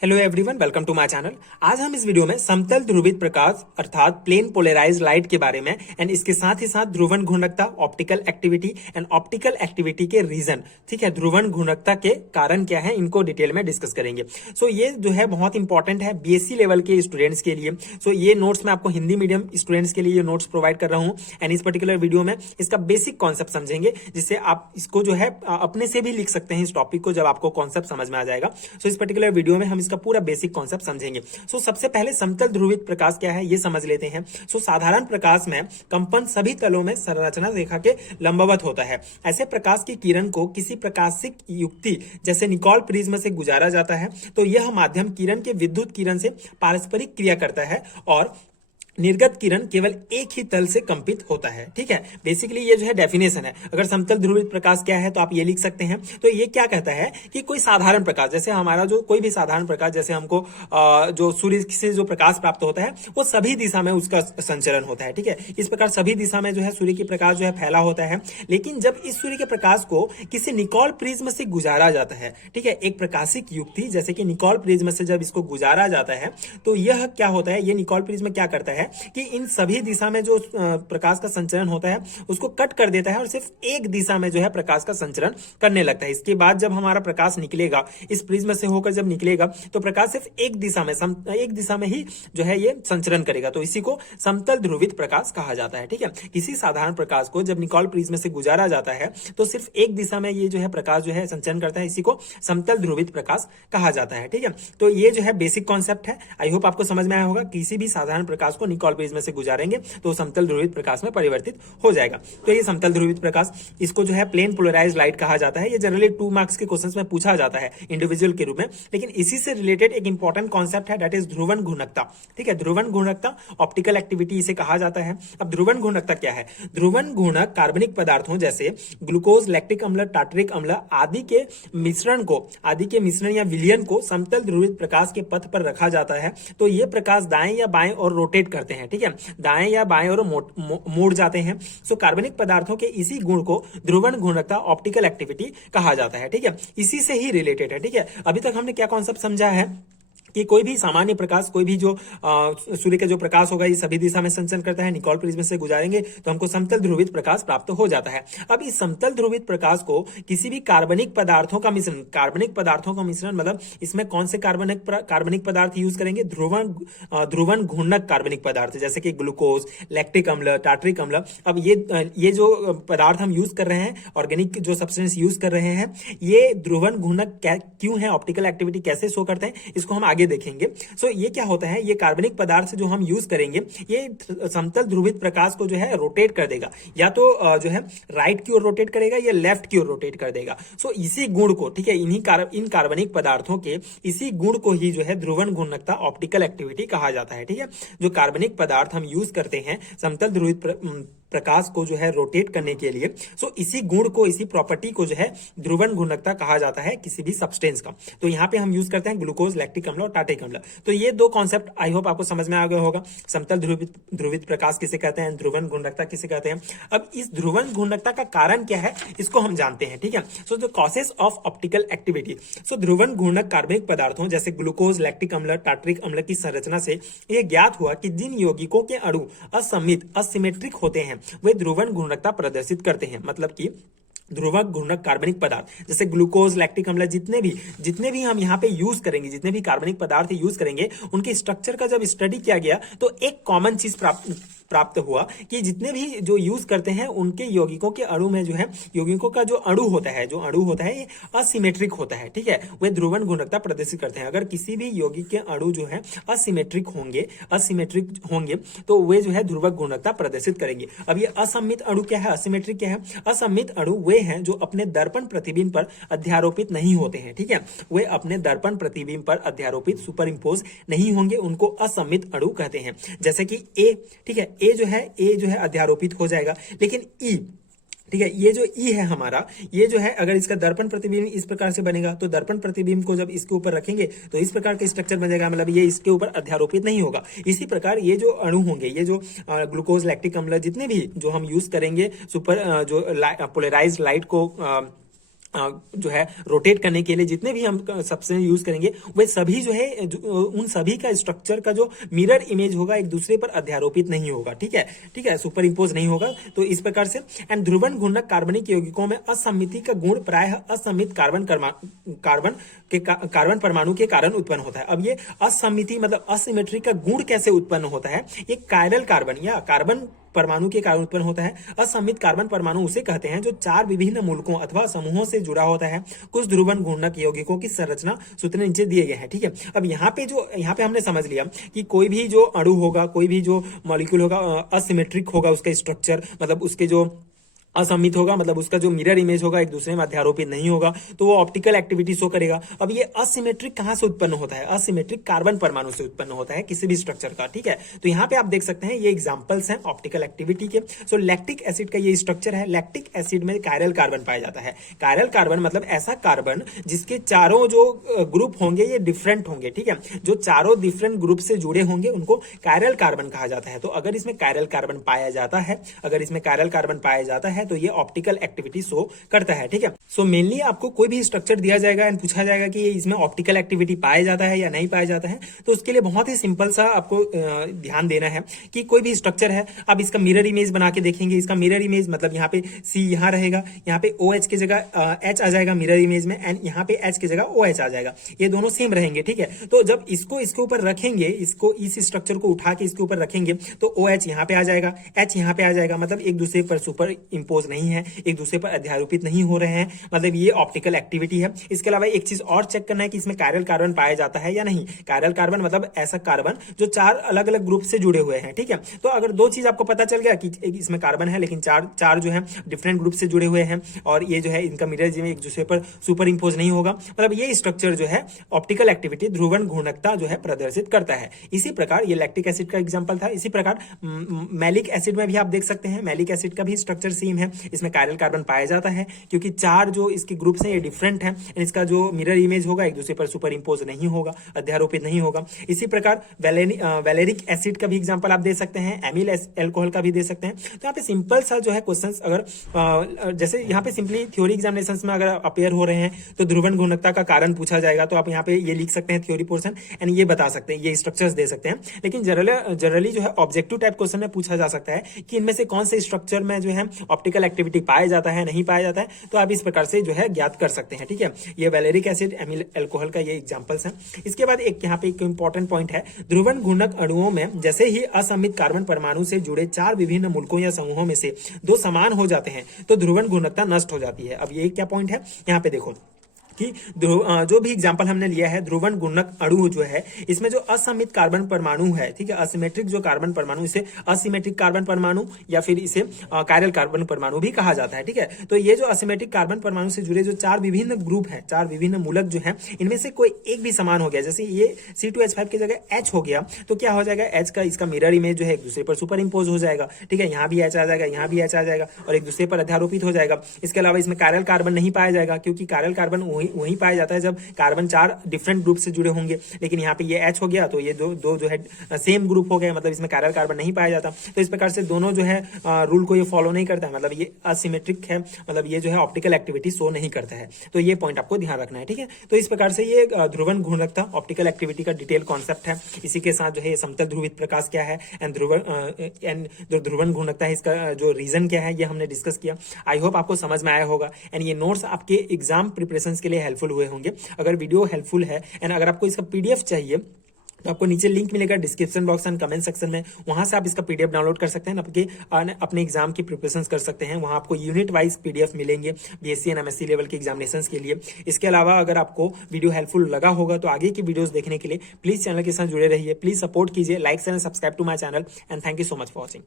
Hello everyone, welcome to my channel. आज हम इस वीडियो में समतल ध्रुवित प्रकाश अर्थात प्लेन पोलराइज्ड लाइट के बारे में एंड इसके साथ ही साथ ध्रुवन घूर्णकता, optical activity and optical activity के रीजन, ठीक है, ध्रुवन घूर्णकता के कारण क्या है, इनको डिटेल में डिस्कस करेंगे। ये जो है बहुत इंपॉर्टेंट है बीएससी लेवल के स्टूडेंट्स के लिए। ये नोट्स मैं आपको हिंदी मीडियम स्टूडेंट्स के लिए ये नोट्स प्रोवाइड कर रहा हूँ एंड इस पर्टिकुलर वीडियो में इसका बेसिक कॉन्सेप्ट समझेंगे, जिससे आप इसको जो है अपने से भी लिख सकते हैं इस टॉपिक को, जब आपको कॉन्सेप्ट समझ में आ जाएगा। इस पर्टिकुलर वीडियो में हम इसका पूरा बेसिक कॉन्सेप्ट समझेंगे। सबसे पहले समतल ध्रुवित प्रकाश क्या है ये समझ लेते हैं। साधारण प्रकाश में कंपन सभी तलों में संरचना रेखा के लंबवत होता है। ऐसे प्रकाश की किरण को किसी प्रकाशिक युक्ति जैसे निकोल प्रिज्म से गुजारा जाता है तो यह माध्यम किरण के विद्युत किरण से पारस्परिक क्रिया करता है और निर्गत किरण केवल एक ही तल से कंपित होता है। ठीक है, बेसिकली ये जो है डेफिनेशन है। अगर समतल ध्रुवित प्रकाश क्या है तो आप ये लिख सकते हैं। तो ये क्या कहता है कि कोई साधारण प्रकाश, जैसे हमारा जो कोई भी साधारण प्रकाश, जैसे हमको जो सूर्य से जो प्रकाश प्राप्त होता है वो सभी दिशा में उसका संचरण होता है। ठीक है, इस प्रकार सभी दिशा में जो है सूर्य की प्रकाश जो है फैला होता है। लेकिन जब इस सूर्य के प्रकाश को किसी निकोल प्रिज्म से गुजारा जाता है, ठीक है, एक प्रकाशिक युक्ति जैसे कि निकोल प्रिज्म से जब इसको गुजारा जाता है तो यह क्या होता है, ये निकोल प्रिज्म क्या करता है कि इन सभी दिशा में जो प्रकाश का संचरण होता है उसको कट कर देता है और सिर्फ एक दिशा में जो है प्रकाश का संचरण करने लगता है। इसके बाद जब हमारा प्रकाश निकलेगा, इस प्रिज्म से होकर जब निकलेगा तो प्रकाश सिर्फ एक दिशा में ही जो है ये संचरण करेगा। तो इसी को समतल ध्रुवित प्रकाश कहा जाता है। ठीक है, किसी साधारण प्रकाश को जब निकोल प्रिज्म से गुजारा जाता है तो सिर्फ एक दिशा में ये जो है प्रकाश जो है संचरण करता है, इसी को समतल ध्रुवित प्रकाश कहा जाता है। ठीक है, तो ये जो है बेसिक कॉन्सेप्ट है। आई होप आपको समझ में आया होगा। किसी भी साधारण प्रकाश को निकोल प्रिज्म से गुजारेंगे तो समतल ध्रुवित प्रकाश में परिवर्तित हो जाएगा। तो ये समतल ध्रुवित प्रकाश, इसको जो है प्लेन पोलराइज्ड लाइट कहा जाता है। ये जनरली 2 मार्क्स के क्वेश्चंस में पूछा जाता है इंडिविजुअल के रूप में। लेकिन इसी से रिलेटेड एक इंपॉर्टेंट कॉन्सेप्ट है, दैट इज ध्रुवन घूर्णकता। ठीक है, ध्रुवन घूर्णकता, ऑप्टिकल एक्टिविटी इसे कहा जाता है। अब ध्रुवन घूर्णकता क्या है? ध्रुवन घूर्णक कार्बनिक पदार्थों जैसे ग्लूकोज, लैक्टिक अम्ल, टार्टरिक अम्ल आदि के मिश्रण या विलयन को समतल ध्रुवित प्रकाश के पथ पर रखा जाता है तो ये प्रकाश दाएं या बाएं और रोटेट करते हैं। ठीक है, दाएं या बाएं और मोड़ जाते हैं। कार्बनिक पदार्थों के इसी गुण को ध्रुवन घूर्णकता, ऑप्टिकल एक्टिविटी कहा जाता है। ठीक है, इसी से ही रिलेटेड है। ठीक है, अभी तक हमने क्या कॉन्सेप्ट समझा है कि कोई भी सामान्य प्रकाश, कोई भी जो सूर्य का जो प्रकाश होगा ये सभी दिशा में संचरण करता है। निकोल प्रिज्म से गुजारेंगे तो हमको समतल ध्रुवित प्रकाश प्राप्त हो जाता है। अब इस समतल ध्रुवित प्रकाश को किसी भी कार्बनिक पदार्थों का मिश्रण मतलब इसमें कौन से कार्बनिक पदार्थ यूज करेंगे? ध्रुवन घूर्णक कार्बनिक पदार्थ जैसे कि ग्लूकोज, लैक्टिक अम्ल, टार्टरिक अम्ल। अब ये जो पदार्थ हम यूज कर रहे हैं, ऑर्गेनिक जो सब्सटेंस यूज कर रहे हैं, ये ध्रुवन घूर्णक क्यों है, ऑप्टिकल एक्टिविटी कैसे शो करते हैं, इसको हम आगे देखेंगे। ये क्या होता है, ये कार्बनिक पदार्थ जो हम यूज करेंगे ये समतल ध्रुवित प्रकाश को जो है रोटेट कर देगा, या तो जो है राइट की ओर रोटेट करेगा या लेफ्ट की ओर रोटेट कर देगा। इसी गुण को, ठीक है, इन कार्बनिक पदार्थों के इसी गुण को ही जो है ध्रुवन घूर्णकता, ऑप्टिकल एक्टिविटी कहा जाता है। ठीक है, जो कार्बनिक पदार्थ हम यूज करते हैं समतल ध्रुवित प्रकाश को जो है रोटेट करने के लिए, इसी गुण को, इसी प्रॉपर्टी को जो है ध्रुवन घूर्णकता कहा जाता है किसी भी सब्सटेंस का। तो यहाँ पे हम यूज करते हैं ग्लूकोज, लैक्टिक अम्ल और टार्टरिक अम्ल। तो ये दो कॉन्सेप्ट आई होप आपको समझ में आ गया होगा। समतल ध्रुवित प्रकाश किसे कहते हैं, ध्रुवन घूर्णकता किसे कहते हैं। अब इस ध्रुवन घूर्णकता का कारण क्या है इसको हम जानते हैं। ठीक है, the causes of optical activity. ध्रुवन घूर्णक कार्बनिक पदार्थों जैसे ग्लूकोज, लैक्टिक अम्ल, टार्टरिक अम्ल की संरचना से यह ज्ञात हुआ कि जिन यौगिकों के अणु असिमेट्रिक होते हैं वे ध्रुवन घूर्णकता प्रदर्शित करते हैं। मतलब कि ध्रुवक घूर्णक कार्बनिक पदार्थ जैसे ग्लूकोज, लैक्टिक अम्ल, जितने भी हम यहाँ पे यूज करेंगे, जितने भी कार्बनिक पदार्थ यूज करेंगे, उनके स्ट्रक्चर का जब स्टडी किया गया तो एक कॉमन चीज प्राप्त हुआ कि जितने भी जो यूज करते हैं उनके यौगिकों के अणु में जो है, यौगिकों का जो अणु होता है ये असिमेट्रिक होता है। ठीक है, वे ध्रुवन घूर्णकता प्रदर्शित करते हैं। अगर किसी भी यौगिक के अणु जो है असिमेट्रिक होंगे तो वे जो है ध्रुवक घूर्णकता प्रदर्शित करेंगे। अब ये असममित अणु क्या है, असिमेट्रिक क्या है? असममित अणु वे हैं जो अपने दर्पण प्रतिबिंब पर अध्यारोपित नहीं होते हैं। ठीक है, वे अपने दर्पण प्रतिबिंब पर अध्यारोपित, सुपर इंपोज नहीं होंगे, उनको असममित अणु कहते हैं। जैसे कि ए, ठीक है, ए जो है अध्यारोपित हो जाएगा। लेकिन ई, ठीक है, ये जो ई है हमारा, ये जो है अगर इसका दर्पण प्रतिबिंब इस प्रकार से बनेगा तो दर्पण प्रतिबिंब को जब इसके ऊपर रखेंगे तो इस प्रकार का स्ट्रक्चर बनेगा, मतलब ये इसके ऊपर अध्यारोपित नहीं होगा। इसी प्रकार ये जो अणु होंगे, ये जो ग्लूकोज, लैक्टिक अम्ल, जितने भी जो हम यूज करेंगे सुपर जो पोलराइज्ड लाइट को जो है रोटेट करने के लिए जितने भी हम सब्सटेंस यूज करेंगे वे सभी जो है उन सभी का स्ट्रक्चर का जो मिरर इमेज होगा एक दूसरे पर अध्यारोपित नहीं होगा, ठीक है, सुपर इम्पोज नहीं होगा। तो इस प्रकार से एंड ध्रुवण घूर्णक कार्बनिक यौगिकों में असम्मिति का गुण प्रायः असम्मित कार्बन परमाणु के कारण उत्पन्न होता है। अब ये असम्मिति मतलब असिमेट्री का गुण कैसे उत्पन्न होता है? ये कायरल कार्बन या कार्बन परमाणु के कारण उत्पन्न होता है। असम्मित कार्बन परमाणु उसे कहते हैं जो 4 विभिन्न मूलकों अथवा समूहों से जुड़ा होता है। कुछ ध्रुवण घूर्णक यौगिकों की संरचना सूत्र नीचे दिए गए हैं, ठीक है। अब यहाँ पे हमने समझ लिया कि कोई भी जो अणु होगा, कोई भी जो मॉलिक्यूल होगा असिमेट्रिक होगा, उसका स्ट्रक्चर मतलब उसके जो असम्मित होगा, मतलब उसका जो मिरर इमेज होगा एक दूसरे में अध्यारोपित नहीं होगा, तो वो ऑप्टिकल एक्टिविटी शो करेगा। अब ये असिमेट्रिक कहां से उत्पन्न होता है? असिमेट्रिक कार्बन परमाणु से उत्पन्न होता है किसी भी स्ट्रक्चर का, ठीक है। तो यहाँ पे आप देख सकते हैं ये एग्जांपल्स हैं ऑप्टिकल एक्टिविटी के। सो लैक्टिक एसिड का ये स्ट्रक्चर है। लैक्टिक एसिड में कायरल कार्बन पाया जाता है। कायरल कार्बन मतलब ऐसा कार्बन जिसके चारों जो ग्रुप होंगे ये डिफरेंट होंगे, ठीक है। जो चारों डिफरेंट ग्रुप से जुड़े होंगे उनको कायरल कार्बन कहा जाता है। तो अगर इसमें कायरल कार्बन पाया जाता है तो ये ऑप्टिकल एक्टिविटी शो करता है, ठीक है। सो मेनली आपको कोई भी स्ट्रक्चर दिया जाएगा एंड पूछा जाएगा कि इसमें ऑप्टिकल एक्टिविटी पाया जाता है या नहीं पाया जाता है, तो उसके लिए बहुत ही सिंपल सा आपको ध्यान देना है कि कोई भी स्ट्रक्चर है, आप इसका मिरर इमेज बना के देखेंगे। इसका मिरर इमेज मतलब यहाँ पे सी यहाँ रहेगा, यहाँ पे OH की जगह H आ जाएगा मिरर इमेज में, एंड यहाँ पे H की जगह OH आ जाएगा। ये दोनों सेम रहेंगे, ठीक है। तो जब इसको इसके ऊपर रखेंगे, इसको इस स्ट्रक्चर को उठा के इसके ऊपर रखेंगे तो OH यहाँ पे आ जाएगा, H यहाँ पे आ जाएगा, मतलब एक दूसरे पर सुपर इंपोज नहीं है, एक दूसरे पर अध्यारोपित नहीं हो रहे हैं, मतलब ये ऑप्टिकल एक्टिविटी है। इसके अलावा एक चीज और चेक करना है कि इसमें कायरल कार्बन पाया जाता है या नहीं। कायरल कार्बन मतलब ऐसा कार्बन जो 4 अलग अलग ग्रुप से जुड़े हुए हैं, ठीक है। तो अगर 2 चीज आपको पता चल गया कि इसमें कार्बन है लेकिन चार जो है डिफरेंट ग्रुप से जुड़े हुए हैं और ये जो है इनका मिरर में एक दूसरे पर सुपर इंपोज नहीं होगा, मतलब ये स्ट्रक्चर जो है ऑप्टिकल एक्टिविटी ध्रुवण घूर्णकता जो है प्रदर्शित करता है। इसी प्रकार ये लैक्टिक एसिड का एग्जांपल था। इसी प्रकार मैलिक एसिड में भी आप देख सकते हैं, मैलिक एसिड का भी स्ट्रक्चर सेम है। इसमें कायरल कार्बन पाया जाता है क्योंकि 4 जो इसके ग्रुप्स हैं ये डिफरेंट हैं, इसका जो मिरर इमेज होगा एक दूसरे पर सुपर इंपोज नहीं होगा, अध्यारोपित नहीं होगा। इसी प्रकार वैलेरिक एसिड का भी एग्जांपल आप दे सकते हैं, एमिल एल्कोहल का भी दे सकते हैं। तो यहाँ पे सिंपल सा जो है क्वेश्चंस अगर जैसे यहाँ पे सिंपली थ्योरी एग्जामिनेशंस में अगर अपेयर हो रहे हैं तो ध्रुवण घूर्णकता का कारण पूछा जाएगा, तो आप यहाँ पे ये लिख सकते हैं थ्योरी पोर्शन एंड ये बता सकते हैं, ये स्ट्रक्चर्स दे सकते हैं। लेकिन जनरली जो है ऑब्जेक्टिव टाइप क्वेश्चन में पूछा जा सकता है कि इनमें से कौन से स्ट्रक्चर में जो है ऑप्टिकल एक्टिविटी पाया जाता है, नहीं पाया जाता है, तो आप इस प्रकार से जो है ज्ञात कर सकते हैं, ठीक है। ये वैलेरिक एसिड, एमिल एल्कोहल का ये एग्जांपल्स हैं। इसके बाद एक यहाँ पे एक इंपॉर्टेंट पॉइंट है, ध्रुवण घूर्णक अणुओं में जैसे ही असम्मित कार्बन परमाणु से जुड़े 4 विभिन्न मूलकों या समूहों में से 2 समान हो जाते हैं तो ध्रुवण घूर्णकता नष्ट हो जाती है। अब ये क्या पॉइंट है यहाँ पे देखो कि जो भी एग्जांपल हमने लिया है ध्रुवण घूर्णक अणु जो है इसमें जो असम्मित कार्बन परमाणु है, ठीक है, असिमेट्रिक जो कार्बन परमाणु, इसे असिमेट्रिक कार्बन परमाणु या फिर इसे कायरल कार्बन परमाणु भी कहा जाता है, ठीक है। तो ये जो असिमेट्रिक कार्बन परमाणु से जुड़े जो 4 विभिन्न ग्रुप हैं, 4 विभिन्न मूलक जो हैं, इनमें से कोई एक भी समान हो गया, जैसे ये C2H5 की जगह H हो गया तो क्या हो जाएगा, H का इसका मिरर इमेज जो है एक दूसरे पर सुपर इंपोज हो जाएगा, ठीक है। यहाँ भी H आ जाएगा, यहाँ भी H आ जाएगा और एक दूसरे पर अध्यारोपित हो जाएगा। इसके अलावा इसमें कायरल कार्बन नहीं पाया जाएगा क्योंकि कायरल कार्बन वही पाया जाता है जब कार्बन 4 डिफरेंट ग्रुप से जुड़े होंगे, लेकिन यहाँ पे ये H हो गया तो ये दो जो है सेम ग्रुप हो गए, मतलब इसमें कायरल कार्बन नहीं पाया जाता। तो इस प्रकार से दोनों जो है रूल को ये फॉलो नहीं करता है, मतलब ये असिमेट्रिक है, मतलब ये जो है ऑप्टिकल एक्टिविटी शो नहीं करता है। तो ये पॉइंट आपको ध्यान रखना है, ठीक है। तो इस प्रकार से ये ध्रुवण घूर्णकता ऑप्टिकल एक्टिविटी का डिटेल कॉन्सेप्ट है। इसी के साथ जो है समतल ध्रुवित प्रकाश क्या है एंड जो ध्रुवण घूर्णकता है इसका जो रीजन क्या है ये हमने डिस्कस किया। आई होप आपको समझ में आया होगा एंड ये नोट्स आपके एग्जाम प्रिपरेशन के लिए हेल्पफुल हुए होंगे। अगर वीडियो हेल्पफुल है एंड अगर आपको इसका PDF चाहिए तो आपको नीचे लिंक मिलेगा description box and comment section में, वहां से आप इसका PDF डाउनलोड कर सकते हैं, अपने एग्जाम की प्रिपरेशन कर सकते हैं। वहां आपको यूनिट वाइज PDF मिलेंगे BSc एंड MSc लेवल के एग्जामिनेशंस के लिए। इसके अलावा अगर आपको वीडियो हेल्पफुल लगा होगा तो आगे की वीडियोस देखने के लिए प्लीज चैनल के साथ जुड़े रहिए, प्लीज सपोर्ट कीजिए, like and subscribe to my channel and thank you so much for watching.